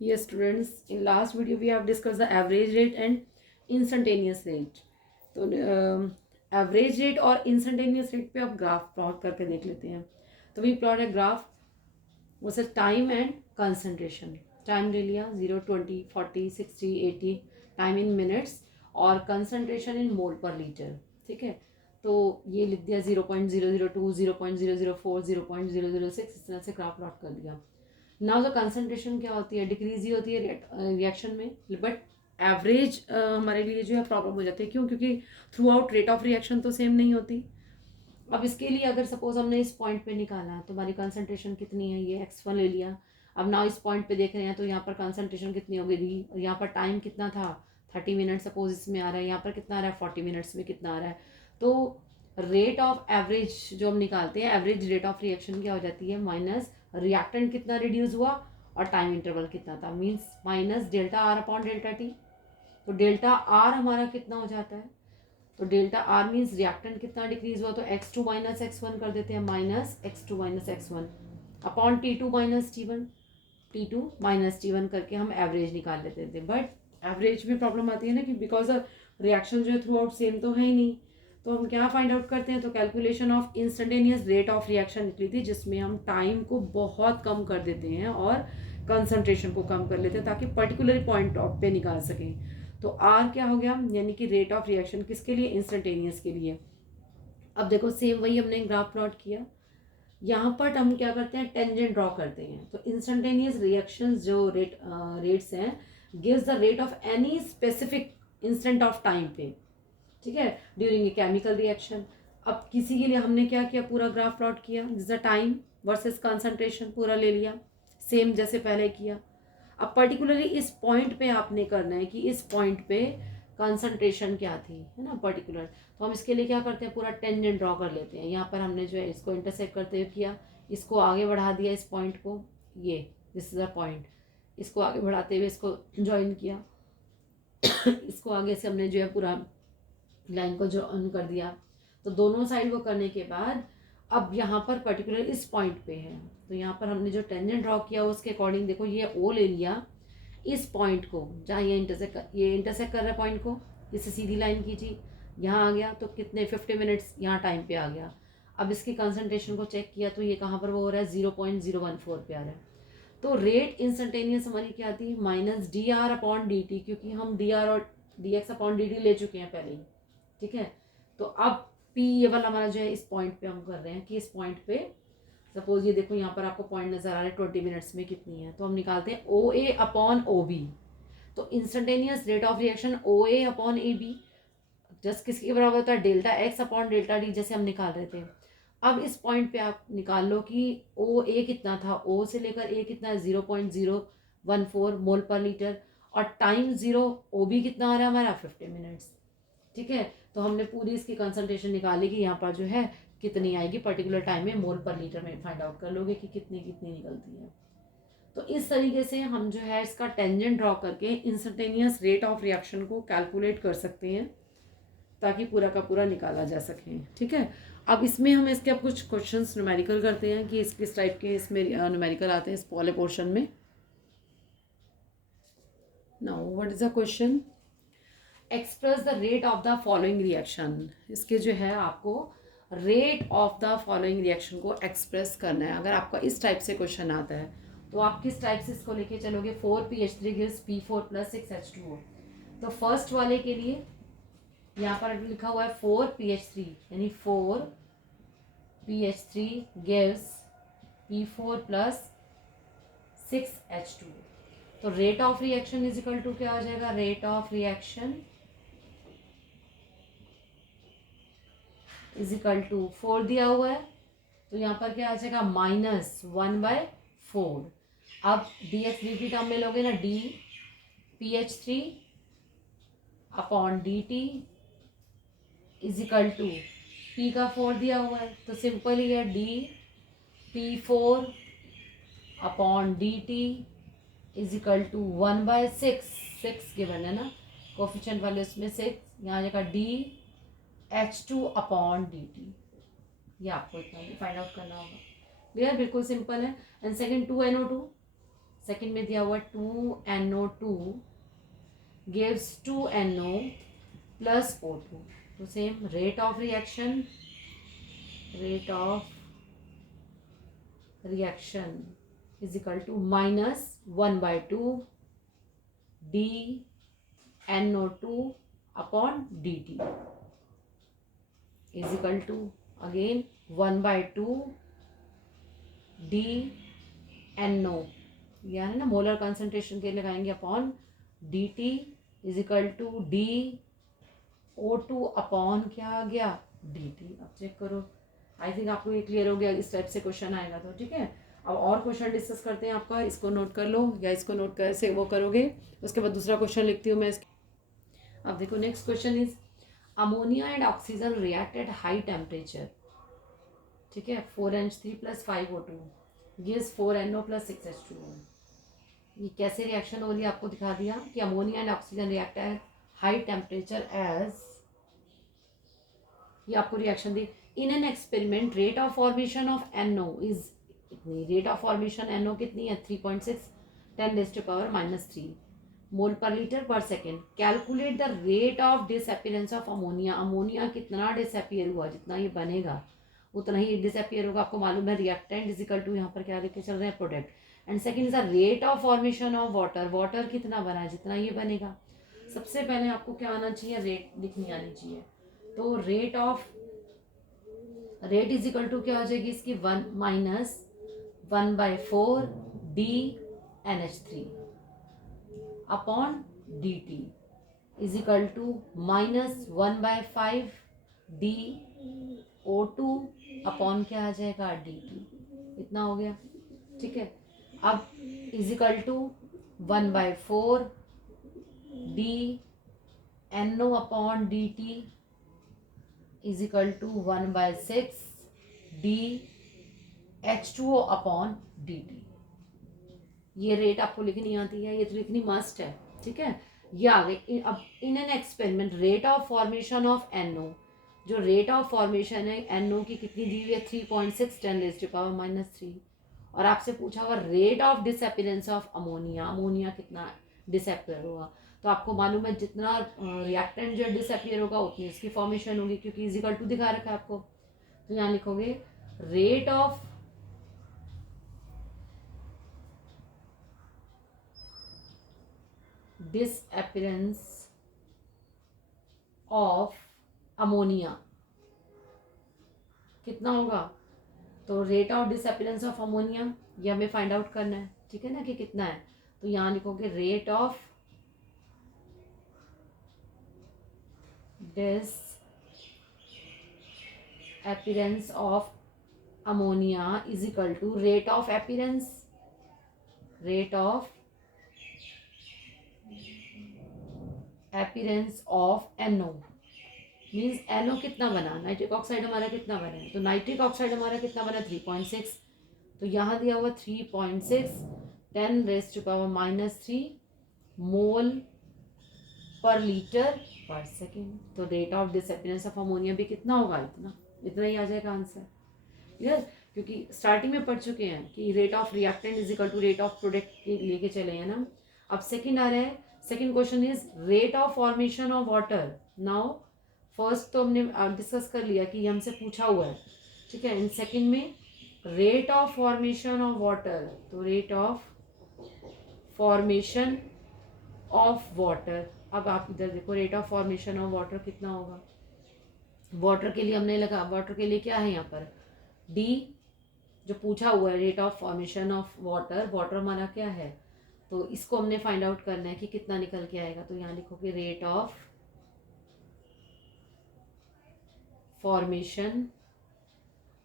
Yes, students, in last video we have discussed the average rate and instantaneous rate. तो average rate और instantaneous rate पे आप graph plot करके देख लेते हैं. तो वी प्लॉट है ग्राफ वैसे टाइम एंड कंसंट्रेशन. टाइम ले लिया 0, 20, 40, 60, 80, टाइम इन मिनट्स और कंसंट्रेशन इन मोल पर लीटर. ठीक है, तो ये लिख दिया 0.002, 0.004, 0.006, इस तरह से ग्राफ प्लॉट कर दिया. नाउ द कंसंट्रेशन क्या होती है, डिक्रीज ही होती है रिएक्शन में, बट एवरेज हमारे लिए जो है प्रॉब्लम हो जाती है. क्यों? क्योंकि through out rate of reaction तो सेम नहीं होती. अब इसके लिए अगर सपोज हमने इस पॉइंट पे निकाला है तो हमारी कंसंट्रेशन कितनी है, ये x1 ले लिया. अब नाउ इस पॉइंट पे देख रहे हैं तो यहाँ पर कंसंट्रेशन कितनी होगी दी, यहाँ पर टाइम कितना था 30 मिनट सपोज इसमें आ रहा है, यहाँ पर कितना आ रहा है 40 मिनट्स में कितना आ रहा है. तो रेट ऑफ एवरेज जो हम निकालते हैं, एवरेज रेट ऑफ रिएक्शन क्या हो जाती है, माइनस रिएक्टेंट कितना रिड्यूस हुआ और टाइम इंटरवल कितना था, means minus delta R upon delta T. तो डेल्टा आर हमारा कितना हो जाता है, तो डेल्टा आर मीन्स रिएक्टेंट कितना डिक्रीज हुआ, तो x2 माइनस x1 कर देते हैं, minus x2 minus x1 upon t2 minus t1, t2 minus t1 करके हम एवरेज निकाल लेते थे. बट एवरेज में प्रॉब्लम आती है ना कि बिकॉज रिएक्शन जो है थ्रू आउट सेम तो है ही नहीं. तो हम क्या फाइंड आउट करते हैं, तो calculation of instantaneous rate of reaction निकली थी जिसमें हम टाइम को बहुत कम कर देते हैं और कंसंट्रेशन को कम कर लेते हैं ताकि पर्टिकुलर पॉइंट ऑफ पे निकाल सकें. तो आर क्या हो गया, यानी कि रेट ऑफ रिएक्शन किसके लिए, इंस्टेंटेनियस के लिए. अब देखो सेम वही हमने ग्राफ प्लॉट किया. यहाँ पर हम क्या करते हैं, टेंजेंट ड्रॉ करते हैं. तो इंस्टेंटेनियस रिएक्शंस जो रेट्स हैं gives the rate of any specific instant of time पे. ठीक है, ड्यूरिंग ए केमिकल रिएक्शन. अब किसी के लिए हमने क्या किया, पूरा ग्राफ प्लॉट किया, this the time versus concentration पूरा ले लिया सेम जैसे पहले किया. अब पर्टिकुलरली इस पॉइंट पे आपने करना है कि इस पॉइंट पे कंसंट्रेशन क्या थी, है ना, पर्टिकुलर. तो हम इसके लिए क्या करते हैं, पूरा टेंजेंट ड्रॉ कर लेते हैं. यहाँ पर हमने जो है इसको इंटरसेक्ट करते हुए किया, इसको आगे बढ़ा दिया इस पॉइंट को, ये दिस इज अ पॉइंट, इसको आगे बढ़ाते हुए इसको ज्वाइन किया. इसको आगे से हमने जो है पूरा लाइन को जो ऑन कर दिया. तो दोनों साइड वो करने के बाद अब यहाँ पर पर्टिकुलर इस पॉइंट पे है, तो यहाँ पर हमने जो टेंजेंट ड्रॉ किया उसके अकॉर्डिंग देखो ये ओ ले लिया इस पॉइंट को जहाँ ये इंटरसेक्ट कर रहा है पॉइंट को, इससे सीधी लाइन खींची, यहाँ आ गया तो कितने 50 मिनट्स यहाँ टाइम पे आ गया. अब इसकी कंसंट्रेशन को चेक किया तो ये कहाँ पर वो हो रहा है 0.014 पे आ रहा है. तो रेट इंस्टेंटेनियस हमारी क्या थी, minus D R upon D T, क्योंकि हम डी आर और D x upon D T ले चुके हैं पहले ही. ठीक है, तो अब पी ये वाला हमारा जो है इस पॉइंट पे हम कर रहे हैं कि इस पॉइंट पे सपोज ये देखो यहाँ पर आपको पॉइंट नजर आ रहा है 20 मिनट्स में कितनी है, तो हम निकालते हैं O A upon O B. तो instantaneous rate of reaction O A upon A B just किसके बराबर होता है, delta X upon delta D, जैसे हम निकाल रहे थे. अब इस पॉइंट पे आप निकाल लो कि ओ ए कितना था, ओ से लेकर ए कितना है 0.014 मोल पर लीटर और टाइम जीरो ओ बी कितना आ रहा है हमारा 50 मिनट्स. ठीक है, तो हमने पूरी इसकी कंसंट्रेशन निकाली कि यहाँ पर जो है कितनी आएगी पर्टिकुलर टाइम में, मोल पर लीटर में फाइंड आउट कर लोगे कि कितनी कितनी निकलती है. तो इस तरीके से हम जो है इसका टेंजेंट ड्रॉ करके इंस्टेंटेनियस रेट ऑफ रिएक्शन को कैलकुलेट कर सकते हैं ताकि पूरा का पूरा निकाला जा सके. ठीक है, अब इसमें हम इसके अब कुछ क्वेश्चंस न्यूमेरिकल करते हैं कि किस टाइप के इसमें न्यूमेरिकल आते हैं इस पहले पोर्शन में. Now what is the question, express the rate of the following reaction. इसके जो है आपको rate of the following reaction को एक्सप्रेस करना है. अगर आपका इस टाइप से क्वेश्चन आता है तो आप किस टाइप से इसको लेके चलोगे, 4pH3 gives P4 plus 6H2O. तो फर्स्ट वाले के लिए यहाँ पर लिखा हुआ है 4pH3 यानी 4pH3 gives P4 plus 6H2O. तो rate of reaction is equal to क्या आ जाएगा, rate of reaction is equal to 4 दिया हुआ है तो यहाँ पर क्या आ जाएगा -1/4. अब D X D T term में लोगे ना, D P H three upon D T is equal to P का 4 दिया हुआ है तो सिंपल ही है, D P4 upon D T is equal to 1/6. 6 given है ना, कोफिशिएंट वाले उसमें 6, यहाँ जाएगा DH2 अपॉन डी टी. ये आपको इतना फाइंड आउट करना होगा. क्लियर, बिल्कुल सिंपल है. एंड सेकेंड 2NO2, सेकंड में दिया हुआ 2NO2 gives 2NO plus O2. तो same rate of reaction is equal to minus 1/2 dNO2 upon dt is equal to again 1/2 dNO, यानी ना मोलर कंसंट्रेशन के लगाएंगे upon dt is equal to DO2 upon क्या आ गया dt. अब check करो, आई थिंक आपको ये क्लियर हो गया. इस टाइप से क्वेश्चन आएगा तो ठीक है. अब और क्वेश्चन डिस्कस करते हैं आपका. इसको नोट कर लो या इसको नोट कर से वो करोगे, उसके बाद दूसरा क्वेश्चन लिखती हूँ मैं इसके. अब देखो next question is ammonia and oxygen react at high temperature. ठीक है, 4H3 + 5O2 gives 4NO + 6H2O. ये कैसे रिएक्शन हो रही है आपको दिखा दिया कि ammonia and oxygen react at high temperature as, ये आपको रिएक्शन दी. In an experiment rate of formation of NO is इतनी. रेट ऑफ फॉर्मेशन NO कितनी है 3.6 10⁻³ मोल पर लीटर पर second. Calculate the rate of disappearance of ammonia. Ammonia कितना disappear हुआ, जितना ये बनेगा उतना ही डिसअपियर होगा. आपको मालूम है रिएक्टेंट इज इक्वल टू यहाँ पर क्या लेके चल रहे हैं product. And second is the rate of formation of water. Water कितना बना है, जितना ये बनेगा. सबसे पहले आपको क्या आना चाहिए, रेट लिखनी आनी चाहिए. तो रेट इज इक्वल टू क्या हो जाएगी इसकी 1 - 1/4 dNH3 upon dt is equal to -1/5 DO2 upon क्या आ जाएगा dt. इतना हो गया. ठीक है, अब is equal to 1/4 dNO upon dt is equal to 1/6 dH2O upon dt. ये रेट आपको लिखनी आती है, ये तो लिखनी मस्ट है. ठीक है, ये आ गई. अब इन an experiment rate of formation of NO, जो रेट ऑफ फॉर्मेशन है NO की कितनी दी हुई है 3.6 10⁻³ और आपसे पूछा हुआ rate of disappearance of ammonia. Ammonia कितना डिसअपियर हुआ, तो आपको मालूम है जितना रिएक्टेंट जो डिसअपियर होगा उतनी उसकी फॉर्मेशन होगी, क्योंकि इज इक्वल टू दिखा रखा है आपको. तो यहाँ लिखोगे rate of disappearance of ammonia कितना होगा. तो rate of disappearance of ammonia ये हमें फाइंड आउट करना है. ठीक है ना, कि कितना है. तो यहाँ लिखोगे rate of disappearance of ammonia is equal to rate of appearance of NO. Means NO कितना बना, नाइट्रिक ऑक्साइड हमारा कितना बना है. तो नाइट्रिक ऑक्साइड हमारा कितना बना 3.6. तो यहाँ दिया हुआ 3.6 10⁻³ मोल पर लीटर पर सेकेंड. तो rate of disappearance of ammonia भी कितना होगा, इतना ही आ जाएगा आंसर. क्लियर, क्योंकि स्टार्टिंग में पढ़ चुके हैं कि rate of reactant is equal to rate of product लेके चले हैं ना. अब सेकंड आ रहा है. Second question is rate of formation of water. Now first तो हमने डिस्कस कर लिया कि हमसे पूछा हुआ है. ठीक है, इन सेकंड में rate of formation of water. तो rate of formation of water. अब आप इधर देखो rate of formation of water कितना होगा. वाटर के लिए हमने लगा, वाटर के लिए क्या है यहाँ पर D जो पूछा हुआ है rate of formation of water. Water हमारा क्या है, तो इसको हमने फाइंड आउट करना है कि कितना निकल के आएगा. तो यहाँ लिखोगे rate of formation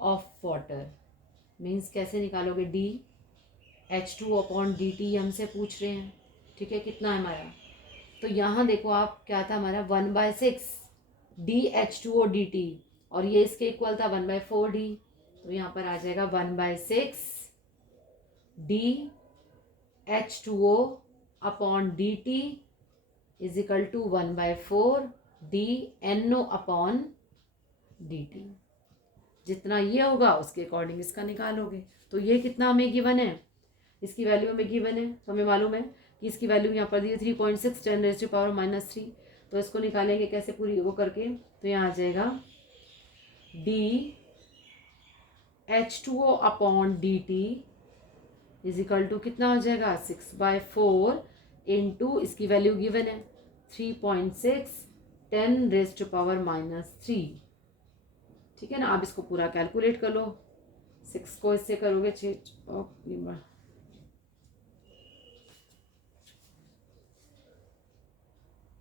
of water. Means कैसे निकालोगे DH2 अपॉन dt हमसे पूछ रहे हैं. ठीक है, कितना है हमारा. तो यहाँ देखो आप क्या था हमारा 1/6 DH2O dt और ये इसके इक्वल था 1/4 D. तो यहाँ पर आ जाएगा 1/6 DH2O upon dt is equal to 1/4 dNO upon dt. जितना ये होगा उसके अकॉर्डिंग इसका निकालोगे. तो ये कितना हमें गिवन है इसकी वैल्यू हमें गिवन है, तो हमें मालूम है कि इसकी वैल्यू यहाँ पर दी है 3.6 10⁻³ तो इसको निकालेंगे कैसे पूरी वो करके, तो यहाँ आ जाएगा dH2O/dt इज इक्वल टू कितना हो जाएगा 6/4 इंटू इसकी वैल्यू गिवन है 3.6 10⁻³ ठीक है ना। आप इसको पूरा कैलकुलेट कर लो, 6 को इससे करोगे 6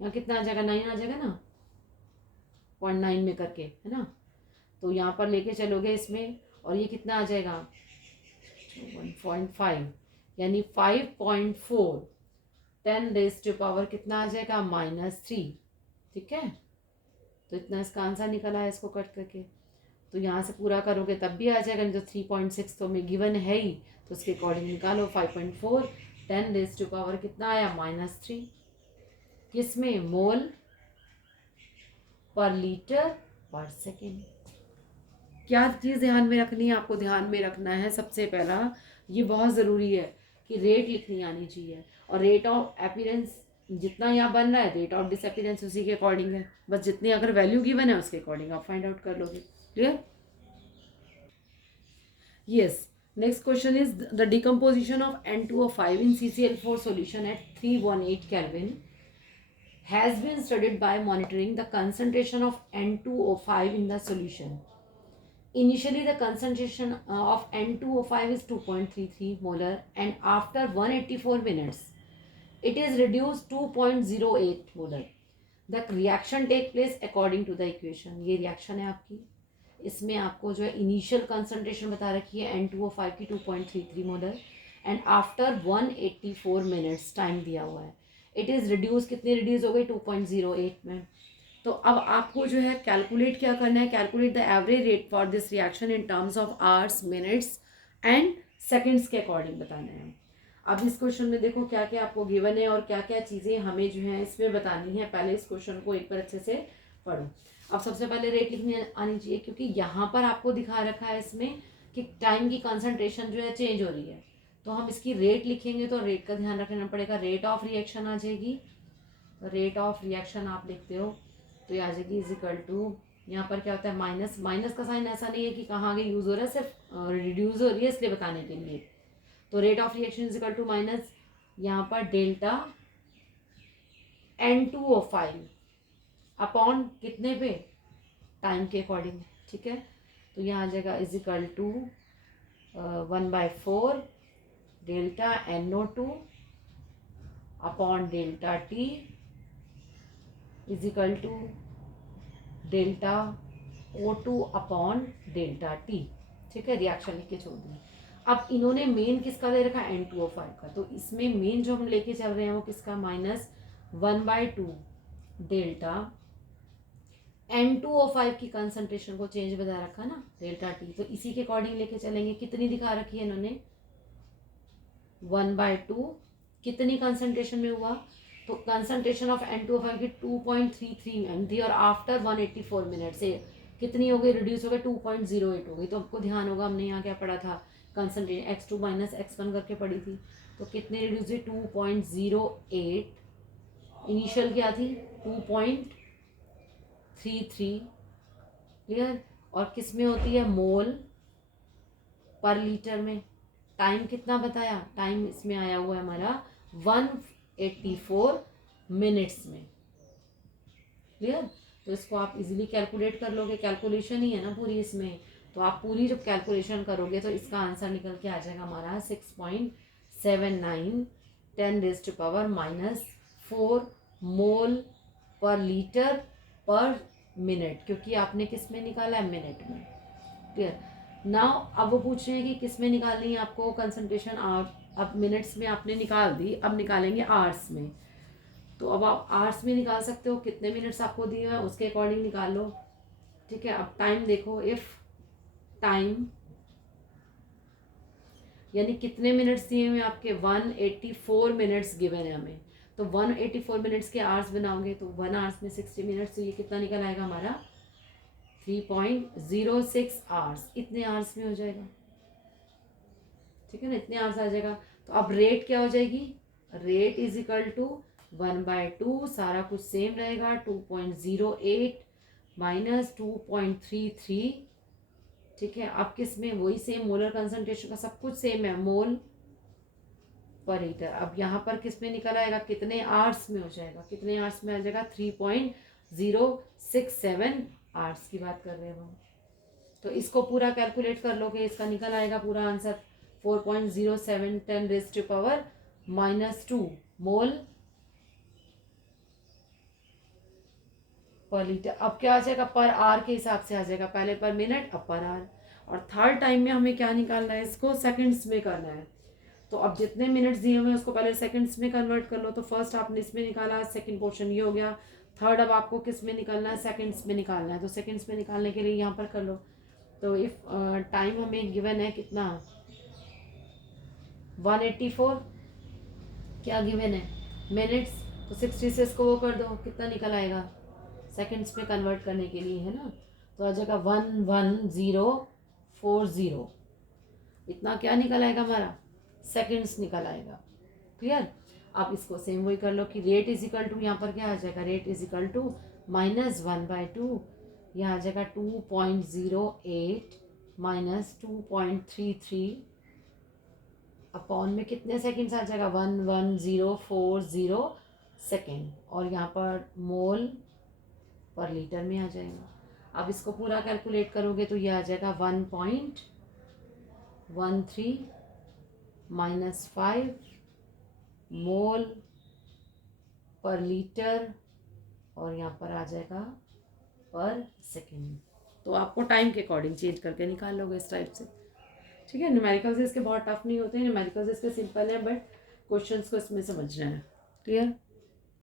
यहाँ कितना आ जाएगा 9 आ जाएगा ना, 0.9 में करके है ना। तो यहाँ पर लेके चलोगे इसमें और ये कितना आ जाएगा 1.5 यानी 5.4 10⁻³ कितना आ जाएगा -3 ठीक है। तो इतना इसका आंसर निकला है इसको कट करके। तो यहाँ से पूरा करोगे तब भी आ जाएगा, नहीं तो 3.6 तो हमें गिवन है ही, तो उसके अकॉर्डिंग निकालो 5.4 10⁻³ कितना आया -3 किसमें मोल पर लीटर पर सेकेंड। क्या चीज़ ध्यान में रखनी है आपको, ध्यान में रखना है सबसे पहला ये बहुत ज़रूरी है कि रेट लिखनी आनी चाहिए, और रेट ऑफ अपीयरेंस जितना यहाँ बन रहा है रेट ऑफ डिसअपीयरेंस उसी के अकॉर्डिंग है, बस जितनी अगर वैल्यू गिवन है उसके अकॉर्डिंग आप फाइंड आउट कर लोगे। Clear? Yes. Next question is the decomposition of N2O5 in CCl4 solution at 318 Kelvin has been studied by monitoring the concentration of N2O5 in the solution. Initially, the concentration of N2O5 is 2.33 molar, and after 184 minutes, it is reduced 2.08 molar. The reaction take place according to the equation. ये reaction है आपकी, इसमें आपको जो है initial concentration बता रखी है N2O5 की 2.33 molar, and after 184 minutes time दिया हुआ है। इट इज़ रिड्यूस, कितनी रिड्यूस हो गई 2.08 में। तो अब आपको जो है कैलकुलेट क्या करना है, calculate the average rate for this reaction in terms of hours minutes and seconds के अकॉर्डिंग बताना है। अब इस क्वेश्चन में देखो क्या क्या आपको गिवन है और क्या क्या चीज़ें हमें जो है इसमें बतानी है। पहले इस क्वेश्चन को एक बार अच्छे से पढ़ो। अब सबसे पहले रेट लिखनी आनी चाहिए, क्योंकि यहाँ पर आपको दिखा रखा है इसमें कि टाइम की कंसंट्रेशन जो है चेंज हो रही है, तो हम इसकी रेट लिखेंगे तो रेट का ध्यान रखना पड़ेगा। रेट ऑफ रिएक्शन आ जाएगी, तो रेट ऑफ रिएक्शन आप लिखते हो तो ये आ जाएगी इज इक्वल टू, यहाँ पर क्या होता है माइनस, माइनस का साइन ऐसा नहीं है कि कहाँ आगे यूज़ हो रहा है, सिर्फ रिड्यूस हो रही है इसलिए बताने के लिए। तो rate of reaction is equal to minus यहाँ पर डेल्टा N2O5 अपॉन कितने पे, टाइम के अकॉर्डिंग, ठीक है। तो यहाँ आ जाएगा is equal to 1/4 delta NO2 upon delta T is equal to delta O2 upon delta T, ठीक है। रिएक्शन लिख के छोड़ दी। अब इन्होंने मेन किसका दे रखा है N2O5 का, तो इसमें मेन जो हम लेके चल रहे हैं वो किसका -1/2 डेल्टा N2O5 की कंसंट्रेशन को चेंज बता रखा ना डेल्टा T, तो इसी के अकॉर्डिंग लेके चलेंगे। कितनी दिखा रखी है इन्होंने 1/2, कितनी कंसंट्रेशन में हुआ, तो कंसंट्रेशन ऑफ N2O5 की 2.33 m थी और आफ्टर 184 मिनट से कितनी हो गई, रिड्यूस हो गई 2.08 हो गई। तो आपको ध्यान होगा हमने यहाँ क्या पढ़ा था, कंसंट्रेशन x2 माइनस x1 करके पढ़ी थी, तो कितने रिड्यूस हुई 2.08, इनिशियल क्या थी 2.33, क्लियर। और किस में होती है मोल पर लीटर में। टाइम कितना बताया, टाइम इसमें आया हुआ है हमारा 184 मिनट्स में, क्लियर। तो इसको आप इजीली कैलकुलेट कर लोगे, कैलकुलेशन ही है ना पूरी इसमें, तो आप पूरी जब कैलकुलेशन करोगे तो इसका आंसर निकल के आ जाएगा हमारा 6.79 10⁻⁻4 मोल पर लीटर पर मिनट, क्योंकि आपने किस में निकाला है मिनट में, क्लियर। नाउ अब वो पूछ रहे हैं कि किस में निकालनी है आपको कंसंट्रेशन, अब मिनट्स में आपने निकाल दी, अब निकालेंगे आवर्स में। तो अब आप आवर्स में निकाल सकते हो, कितने मिनट्स आपको दिए हैं उसके अकॉर्डिंग निकाल लो, ठीक है। अब टाइम देखो, इफ टाइम यानी कितने मिनट्स दिए हुए आपके 184 मिनट्स गिवन है हमें, तो 184 मिनट्स के आवर्स बनाओगे तो 1 आवर्स में 60 मिनट्स, तो ये कितना निकल आएगा हमारा 3.06 आवर्स, इतने आवर्स में हो जाएगा, ठीक है ना, इतने आवर्स आ जाएगा। तो अब रेट क्या हो जाएगी, रेट इज इक्वल टू 1/2, सारा कुछ सेम रहेगा, 2.08 माइनस 2.33, ठीक है। अब किस में, वही सेम मोलर कंसंट्रेशन का सब कुछ सेम है, मोल पर लीटर। अब यहाँ पर किस में निकल आएगा, कितने आवर्स में हो जाएगा, कितने आवर्स में आ जाएगा, 3.067 आवर्स की बात कर रहे हैं हम। तो इसको पूरा कैलकुलेट कर लोगे, इसका निकल आएगा पूरा आंसर 4.0710⁻⁻2 मोल पर लीटर। अब क्या आ जाएगा, पर आवर के हिसाब से आ जाएगा, पहले पर मिनट अब पर आवर। और थर्ड टाइम में हमें क्या निकालना है, इसको सेकंड्स में करना है। तो अब जितने मिनट्स दिए हुए हैं उसको पहले सेकंड्स में कन्वर्ट कर लो। तो फर्स्ट आपने इसमें निकाला, सेकंड पोर्शन ये हो गया। थर्ड अब आपको किस में निकालना है, सेकंड्स में निकालना है। तो सेकंड्स में निकालने के लिए यहाँ पर कर लो। तो इफ टाइम हमें गिवन है कितना, 184, क्या गिवन है, मिनट्स। तो 60 से इसको वो कर दो, कितना निकल आएगा, सेकंड्स में कन्वर्ट करने के लिए, है ना। तो आ जाएगा 11040, इतना क्या निकल आएगा हमारा, सेकंड्स निकल आएगा। क्लियर। अब इसको सेम वही कर लो कि रेट इज इक्वल टू, यहाँ पर क्या आ जाएगा, रेट इज इक्वल टू -1/2, यहाँ आ जाएगा 2.08 माइनस 2.33 अपॉन में कितने सेकंड्स आ जाएगा, 11040 सेकेंड, और यहाँ पर मोल पर लीटर में आ जाएगा। अब इसको पूरा कैलकुलेट करोगे तो ये आ जाएगा 1.13 माइनस 5 मोल पर लीटर, और यहाँ पर आ जाएगा पर सेकेंड। तो आपको टाइम के अकॉर्डिंग चेंज करके निकाल लोगे इस टाइप से, ठीक है। न्यूमेरिकल्स इसके बहुत टफ नहीं होते हैं, न्यूमेरिकल्स इसके सिंपल है, बट क्वेश्चंस को इसमें समझना है। क्लियर।